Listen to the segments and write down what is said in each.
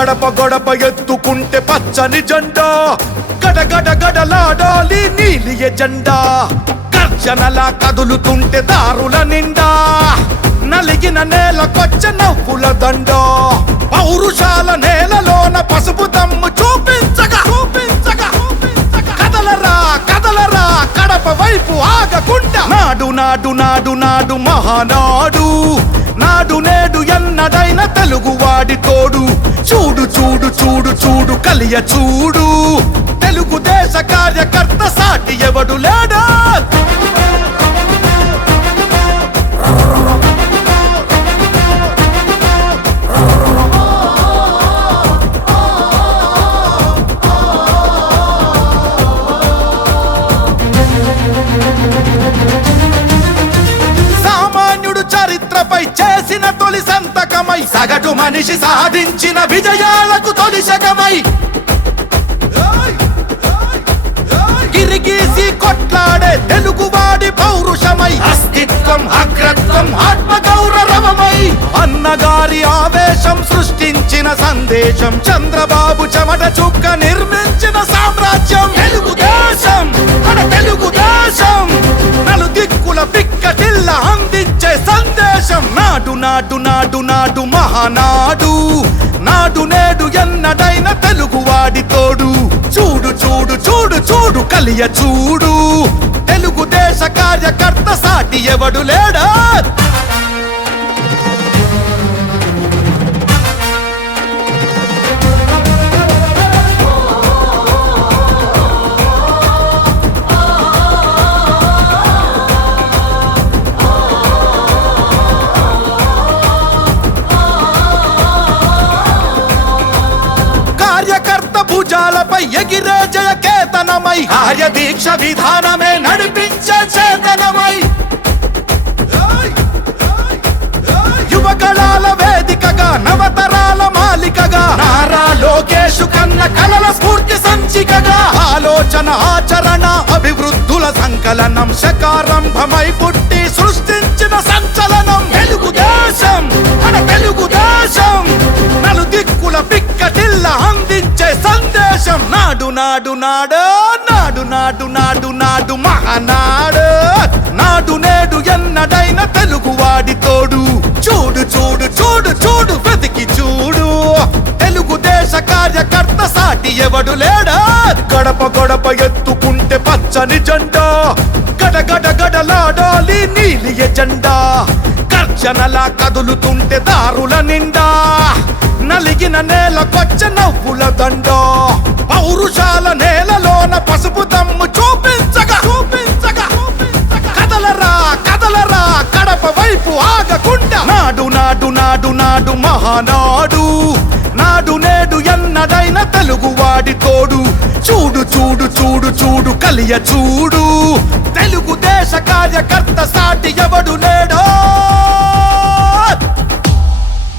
గడప గడప ఎత్తుకుంటే పచ్చని జెండా గడగడ గడలాడాలి నీలి ఎజెండా గర్జనలా కదులుతుంటే దారుల నిండా నలిగిన నేలకొచ్చ నవ్వుల దండ పౌరుషాల నేలలోన పసుపు దమ్ము చూపించగా కదలరా కదలరా కడప వైపు ఆగకుండా నాడు నాడు నాడు నాడు మహానాడు నాడు నేడు ఎన్నడైన తెలుగువాడి తోడు చూడు చూడు చూడు చూడు కలియ చూడు తెలుగుదేశ కార్యకర్త సాటి ఎవడు లేడా చరిత్రపై చేసిన తొలి సంతకమై సగటు మనిషి సాధించిన విజయాలకు తొలి శకమై గిరిగీసి కొట్లాడే తెలుగువాడి పౌరుషమై అస్తిత్వం అగ్రత్వం ఆత్మగౌరవమై అన్నగారి ఆవేశం సృష్టించిన సందేశం చంద్రబాబు చెమట చుక్క నిర్మించిన సామ్రాజ్యం తెలుగుదేశం మన తెలుగుదేశం నలు దిక్కుల పిక్కటిల్ల అందించే సందేశం నాడు నాడు నాడు నాడు మహానాడు నాడు నేడు ఎన్నడైన తెలుగువాడి తోడు చూడు చూడు చూడు చూడు కలియ చూడు తెలుగుదేశ కార్యకర్త సాటి ఎవడు లేడా భుజాలపై ఎగిరే జయ కేతనమై కార్య దీక్ష విధానమే నడిపించే చేతనమై యువగళాల వేదికగా నవతరాల మాలికగా నారా లోకేషు కన్న కలల స్ఫూర్తి సంచికగా ఆలోచన ఆచరణ అభివృద్ధుల సంకలనం శకారంభమై పుట్టి సృష్టించిన సంచలనం తెలుగుదేశం మన తెలుగుదేశం నలు దిక్కుల పిక్కటిల్ల అందించే సందేశం నాడు నాడు నాడు నాడు నాడు నాడు నాడు మహానాడు నాడు నేడు ఎన్నడైన తెలుగువాడి తోడు చూడు చూడు చూడు చూడు వెతికి చూడు తెలుగుదేశ కార్యకర్త సాటి ఎవడు లేడా గడప గడప ఎత్తుకుంటే పచ్చని జెండా గడగడ గడలాడాలి నీలి ఎజెండా గర్జనలా కదులుతుంటే దారుల నిండా నలిగిన నేలకొచ్చ నవ్వుల దండ పౌరుషాల నేలలోన పసుపు దమ్ము చూపించగా కదలరా కదలరా కడప వైపు ఆగకుండా నాడు నాడు నాడు నాడు మహానాడు నాడు నేడు ఎన్నడైన తెలుగువాడి తోడు చూడు చూడు చూడు చూడు కలియ చూడు తెలుగుదేశ కార్యకర్త సాటి ఎవడు లేడో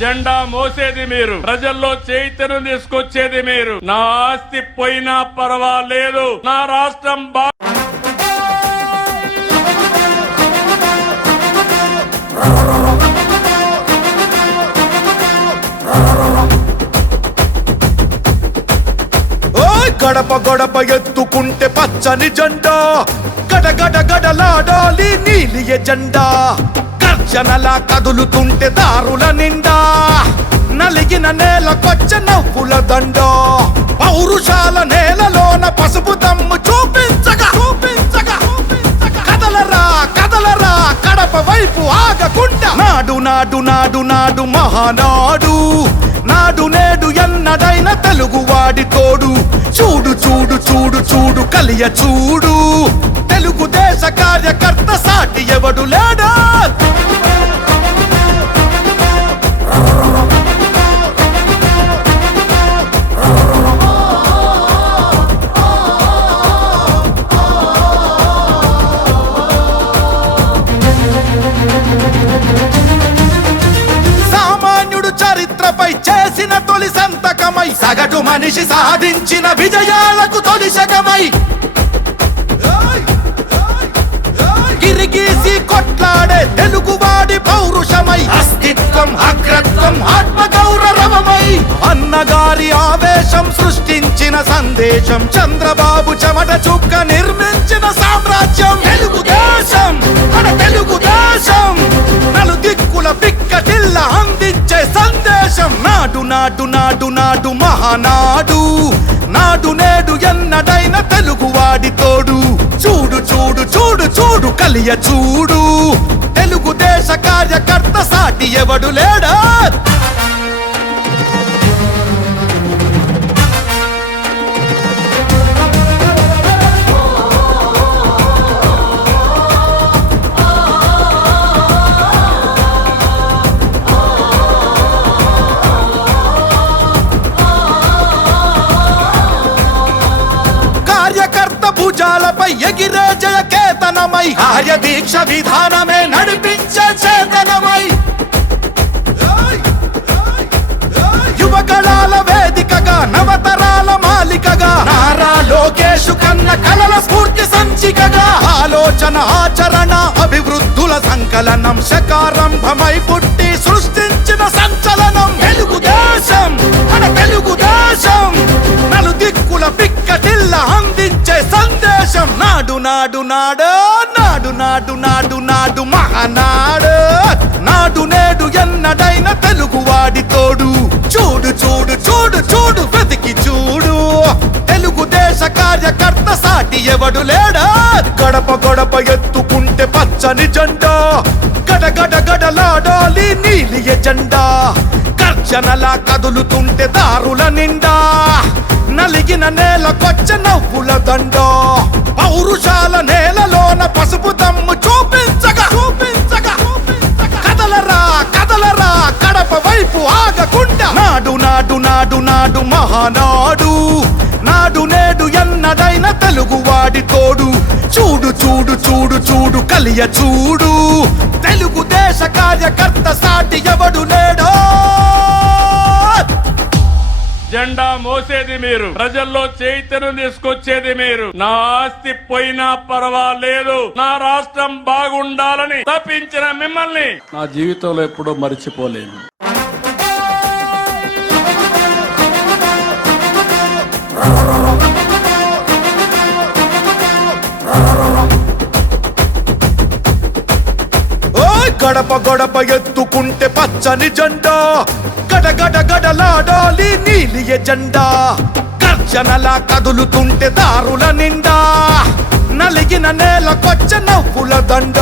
జెండా మోసేది మీరు, ప్రజల్లో చైతన్యం తీసుకొచ్చేది మీరు. నా ఆస్తి పోయినా పర్వాలేదు, నా రాష్ట్రం గడప గడప ఎత్తుకుంటే పచ్చని జెండా గడగడ గడలాడాలి నీలి ఎజెండా గర్జనలా కదులుతుంటే దారుల నిండా నలిగిన నేలకొచ్చ నవ్వుల దండ పౌరుషాల నేలలోన పసుపు దమ్ము చూపించగా కదలరా కదలరా కడప వైపు ఆగకుండా నాడు నాడు నాడు నాడు మహానాడు నాడు నేడు ఎన్నడైన తెలుగువాడి తోడు చూడు చూడు చూడు చూడు కలియ చూడు తెలుగుదేశ కార్యకర్త సాటి ఎవడు లేడా చరిత్రపై చేసిన తొలి సంతకమై సగటు మనిషి సాధించిన విజయాలకు తొలి శకమై గిరిగీసి కొట్లాడే తెలుగువాడి పౌరుషమై అస్తిత్వం అగ్రత్వం ఆత్మగౌరవమై అన్నగారి ఆవేశం సృష్టించిన సందేశం, చంద్రబాబు చెమట చుక్క నిర్మించిన సామ్రాజ్యం. తెలుగుదేశం మన తెలుగుదేశం, నలుదిక్కుల పిక్కటిల్ల అందించే సందేశం. నాడు నాడు నాడు నాడు మహానాడు, నాడు నేడు ఎన్నడైన తెలుగువాడి తోడు. చూడు చూడు చూడు చూడు కలియ చూడు, తెలుగుదేశ కార్యకర్త సాటి ఎవడు లేడా. భుజాలపై ఎగిరే జయ కేతనమై, కార్యదీక్ష విధానమే నడిపించే చేతనమై, యువగళాల వేదికగా నవతరాల మాలికగా, నారా లోకేష్ కన్న కలల స్ఫూర్తి సంచికగా, ఆలోచన ఆచరణ అభివృద్ధుల సంకలనం, శకారంభమై పుట్టి సృష్టించిన సంచలనం. తెలుగుదేశం మన తెలుగుదేశం, నలుదిక్కుల పిక్కటిల్ల అందించే సందేశం. నాడు నాడు నాడు నాడు నాడు నాడు నాడు మహానాడు, నాడు నేడు ఎన్నడైన తెలుగువాడి తోడు. చూడు చూడు చూడు చూడు వెతికి చూడు, తెలుగుదేశ కార్యకర్త సాటి ఎవడు లేడా. గడప గడప ఎత్తుకుంటే పచ్చని జెండా, గడగడ గడలాడాలి నీలి ఎజెండా. గర్జనలా కదులుతుంటే దారుల నిండా, నలిగిన నేలకొచ్చ నవ్వుల దండ. పౌరుషాల నేలలోన పసుపు దమ్ము చూపించగా చూపించగా కదలరా కదలరా కడప వైపు ఆగకుండా. నాడు నాడు నాడు నాడు మహానాడు, నాడు నేడు ఎన్నడైన తెలుగువాడి తోడు. చూడు చూడు చూడు చూడు కలియ చూడు, తెలుగుదేశ కార్యకర్త సాటి ఎవడు లేడో. జెండా మోసేది మీరు, ప్రజల్లో చైతన్యం తీసుకొచ్చేది మీరు. నా ఆస్తి పోయినా పర్వాలేదు, నా రాష్ట్రం బాగుండాలని తప్పించిన మిమ్మల్ని నా జీవితంలో ఎప్పుడూ మర్చిపోలేను. గడప గడప ఎత్తుకుంటే పచ్చని జెండా, గడగడ గడలాడాలి నీలి ఎజెండా. గర్జనలా కదులుతుంటే దారుల నిండా, నలిగిన నేలకొచ్చ నవ్వుల దండ.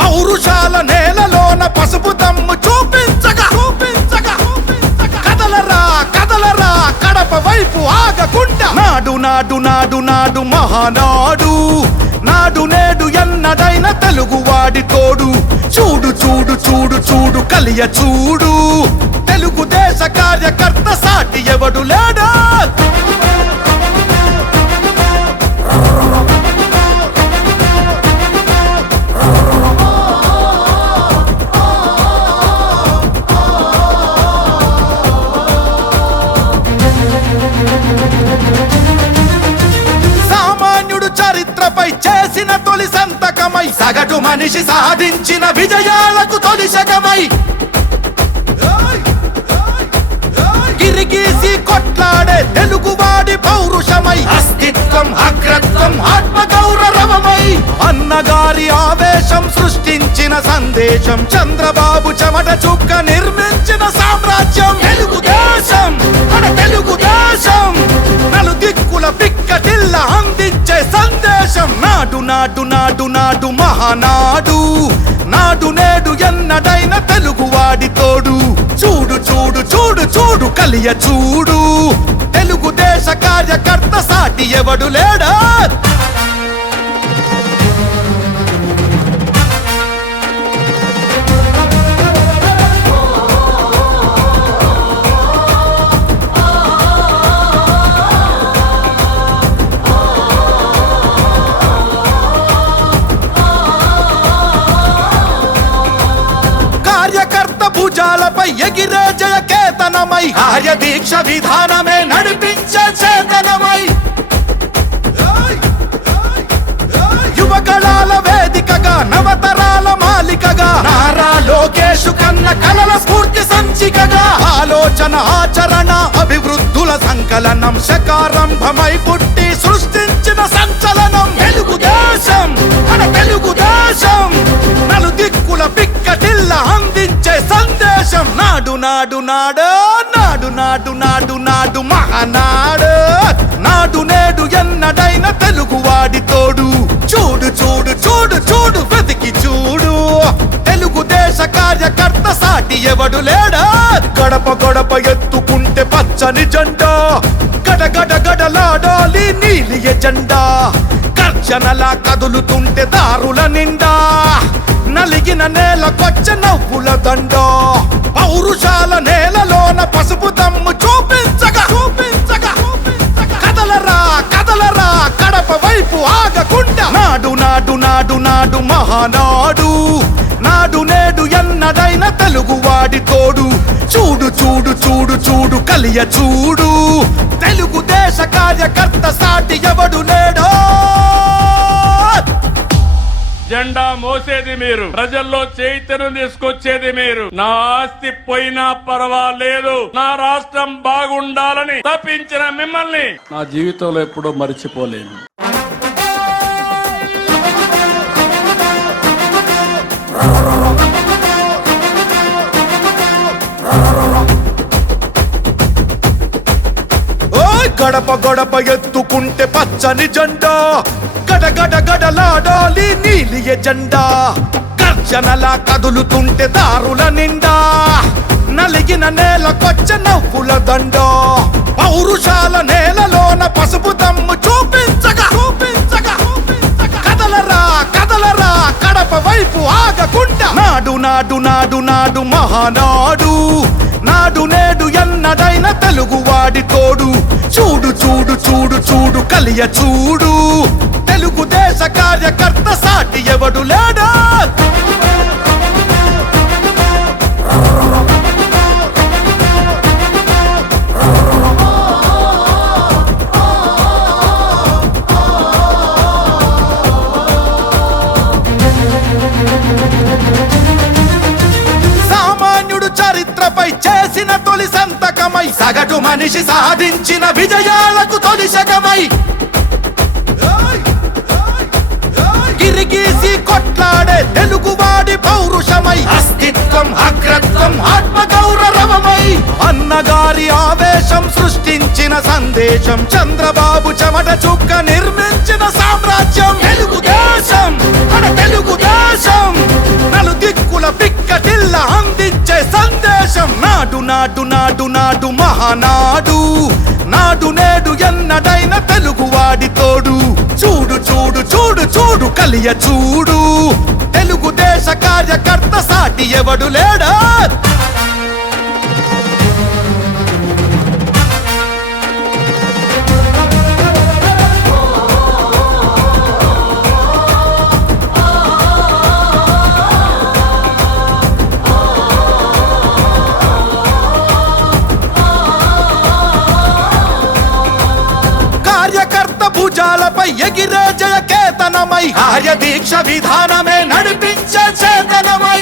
పౌరుషాల నేలలోన పసుపు దమ్ము చూపించగా చూపించగా కదలరా కదలరా కడప వైపు ఆగకుండా. నాడు నాడు నాడు నాడు మహానాడు, నాడు నేడు ఎన్నడైన తెలుగువాడి తోడు. చూడు చూడు చూడు చూడు కలియ చూడు, తెలుగుదేశ కార్యకర్త సాటి ఎవడు లేడా. సామాన్యుడు చరిత్రపై చేసిన తొలి సంతకమై, సగటు మనిషి సాధించిన విజయాలకు తొలి శకమై, గిరిగీసి కొట్లాడే తెలుగువాడి పౌరుషమై, అస్తిత్వం అగ్రత్వం ఆత్మగౌరవమై, అన్నగారి ఆవేశం సృష్టించిన సందేశం, చంద్రబాబు చెమట చుక్క నిర్మించిన సామ్రాజ్యం. తెలుగుదేశం మన తెలుగుదేశం, నలుదిక్కుల పిక్కటిల్ల అందించే సందేశం. నాడు నాడు నాడు నాడు మహానాడు, నాడు నేడు ఎన్నడైన తెలుగువాడి తోడు. చూడు చూడు చూడు చూడు కలియ చూడు, తెలుగుదేశ కార్యకర్త సాటి ఎవడు లేడా. భుజాలపై ఎగిరే జయ కేతనమై, కార్యదీక్ష విధానమే నడిపించే చేతనమై, యువగళాల వేదికగా నవతరాల మాలికగా, నారా లోకేష్ కన్న కలల స్ఫూర్తి సంచికగా ఆలోచన ఆచరణ అభివృద్ధుల సంకలనం శకారంభమై పుట్టి సృష్టించిన సంచలనం తెలుగుదేశం మన తెలుగుదేశం నలు దిక్కుల పిక్కటిల్ల అందించే సందేశం నాడు నాడు నాడు నాడు నాడు నాడు నాడు మహానాడు నాడు నేడు ఎన్నడైన తెలుగువాడి తోడు చూడు చూడు చూడు చూడు వెతికి చూడు తెలుగుదేశ కార్యకర్త సాటి ఎవడు లేడా గడప గడప ఎత్తుకుంటే పచ్చని జెండా గడగడ గడలాడాలి నీలి ఎజెండా గర్జనలా కదులుతుంటే దారుల నిండా నలిగిన నేలకొచ్చ నవ్వుల దండ పౌరుషాల నేలలోన పసుపు దమ్ము చూపించగా చూపించగా కదలరా కదలరా కడప వైపు ఆగకుండా నాడు నాడు నాడు నాడు మహానాడు నాడు నేడు ఎన్నడైన తెలుగువాడి తోడు చూడు చూడు చూడు చూడు కలియ చూడు తెలుగుదేశ కార్యకర్త సాటి ఎవడు లేడో జెండా మోసేది మీరు, ప్రజల్లో చైతన్యం తీసుకొచ్చేది మీరు. నా ఆస్తి పోయినా పర్వాలేదు, నా రాష్ట్రం బాగుండాలని తప్పించిన మిమ్మల్ని నా జీవితంలో ఎప్పుడూ మర్చిపోలేను. గడప గడప ఎత్తుకుంటే పచ్చని జెండా గడగడ గడలాడాలి నీలి ఎజెండా గర్జనలా కదులుతుంటే దారుల నిండా నలిగిన నేలకొచ్చ నవ్వుల దండ పౌరుషాల నేలలోన పసుపు దమ్ము చూపించగా చూపించగా కదలరా కదలరా కడప వైపు ఆగకుండా నాడు నాడు నాడు నాడు మహానాడు నాడు నేడు ఎన్నడైన తెలుగువాడి తోడు చూడు చూడు చూడు చూడు కలియ చూడు తెలుగుదేశ కార్యకర్త సాటి ఎవడు లేడా చరిత్రపై చేసిన తొలి సంతకమై సగటు మనిషి సాధించిన విజయాలకు తొలి శకమై గిరిగీసి కొట్లాడే తెలుగువాడి పౌరుషమై అస్తిత్వం అగ్రత్వం ఆత్మగౌరవమై అన్నగారి ఆవేశం సృష్టించిన సందేశం చంద్రబాబు చెమట చుక్క నిర్మించిన సామ్రాజ్యం తెలుగుదేశం మన తెలుగుదేశం నలు దిక్కుల పిక్కటిల్ల అందించే సందేశం నాడు నాడు నాడు నాడు మహానాడు నాడు నేడు ఎన్నడైన తెలుగువాడి తోడు చూడు చూడు చూడు చూడు కలియ చూడు తెలుగుదేశ కార్యకర్త సాటి ఎవడు లేడా భుజాలపై ఎగిరే జయ కేతనమై కార్య దీక్ష విధానమే నడిపించే చేతనమై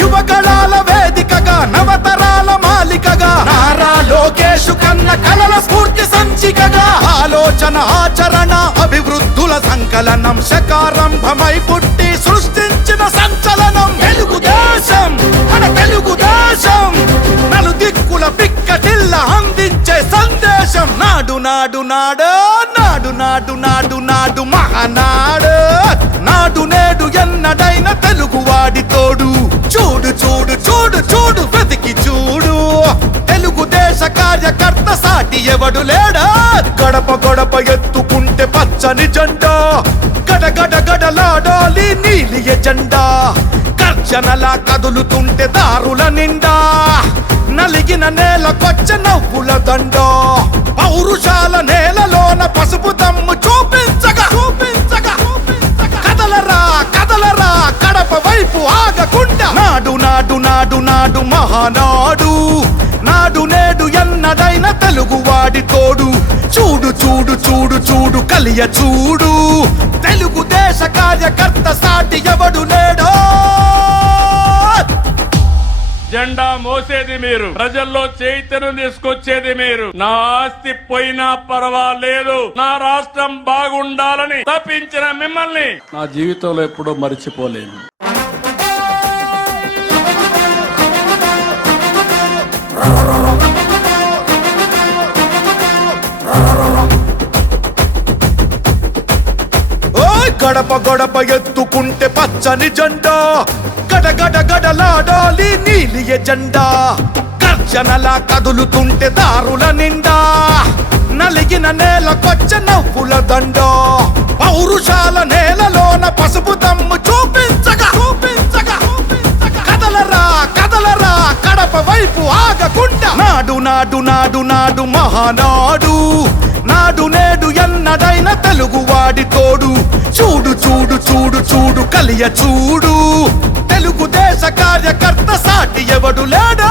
యువగళాల వేదికగా నవతరాల మాలికగా నారా లోకేష్ కన్న కలల స్ఫూర్తి సంచికగా ఆలోచన ఆచరణ అభివృద్ధుల సంకలనం శకారంభమై పుట్టి సృష్టించిన సంచలనం తెలుగుదేశం మన తెలుగుదేశం నలు దిక్కుల పిక్కటిల్ల అందించే సందేశం నాడు నాడు నాడు నాడు నాడు నాడు నాడు మహానాడు నాడు నేడు ఎన్నడైన తెలుగువాడి తోడు చూడు చూడు చూడు చూడు వెతికి చూడు తెలుగుదేశ కార్యకర్త సాటి ఎవడు లేడా గడప గడప ఎత్తుకుంటే పచ్చని జెండా గడగడ గడలాడాలి నీలి ఎజెండా గర్జనలా కదులుతుంటే దారుల నిండా నలిగిన నేలకొచ్చ నవ్వుల దండ పౌరుషాల నేలలోన పసుపు దమ్ము చూపించగా చూపించగా కదలరా కదలరా కడప వైపు ఆగకుండా నాడు నాడు నాడు నాడు మహానాడు నాడు నేడు ఎన్నడైన తెలుగువాడి తోడు చూడు చూడు చూడు చూడు కలియ చూడు తెలుగుదేశ కార్యకర్త సాటి ఎవడు లేడో జెండా మోసేది మీరు, ప్రజల్లో చైతన్యం తీసుకొచ్చేది మీరు. నా ఆస్తి పోయినా పర్వాలేదు, నా రాష్ట్రం బాగుండాలని తప్పించిన మిమ్మల్ని నా జీవితంలో ఎప్పుడూ మర్చిపోలేను. గడప గడప ఎత్తుకుంటే పచ్చని జెండా, గడగడ గడలాడాలి నీలి ఎజెండా. గర్జనలా కదులుతుంటే దారుల నిండా, నలిగిన నేలకొచ్చ నవ్వుల దండ. పౌరుషాల నేలలోన పసుపు దమ్ము చూపించగా కదలరా కదలరా కడప వైపు ఆగకుండా. నాడు నాడు నాడు నాడు మహానాడు, నాడు నేడు ఎన్నడైన తెలుగువాడి తోడు. చూడు చూడు చూడు చూడు కలియ చూడు, తెలుగుదేశ కార్యకర్త సాటి ఎవడు లేడా.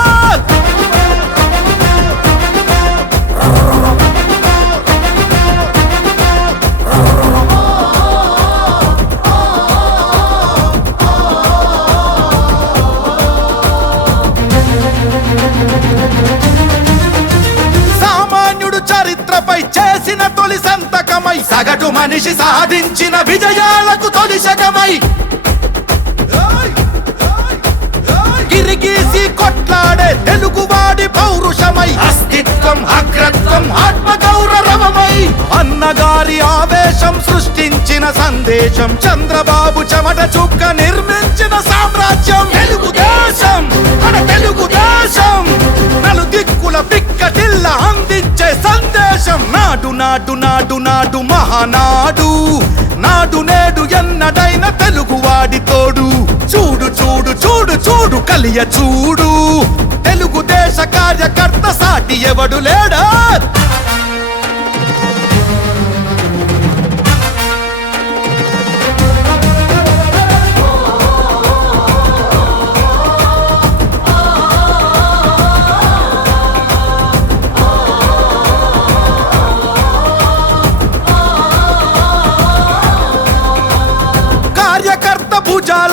సామాన్యుడు చరిత్రపై చేసిన తొలి సంతకమై, సగటు మనిషి సాధించిన విజయాలకు తొలి శకమై, గిరిగీసి కొట్లాడే తెలుగువాడి పౌరుషమై, అస్తిత్వం అగ్రత్వం ఆత్మగౌరవమై, అన్నగారి ఆవేశం సృష్టించిన సందేశం, చంద్రబాబు చెమట చుక్క నిర్మించిన సామ్రాజ్యం. తెలుగుదేశం మన తెలుగుదేశం, నలుదిక్కుల పిక్కటిల్ల అందించే సందేశం. నాడు నాడు నాడు నాడు మహానాడు, నాడు నేడు ఎన్నడైన తెలుగువాడి తోడు. చూడు చూడు చూడు చూడు కలియ చూడు, తెలుగుదేశ కార్యకర్త సాటి ఎవడు లేడా.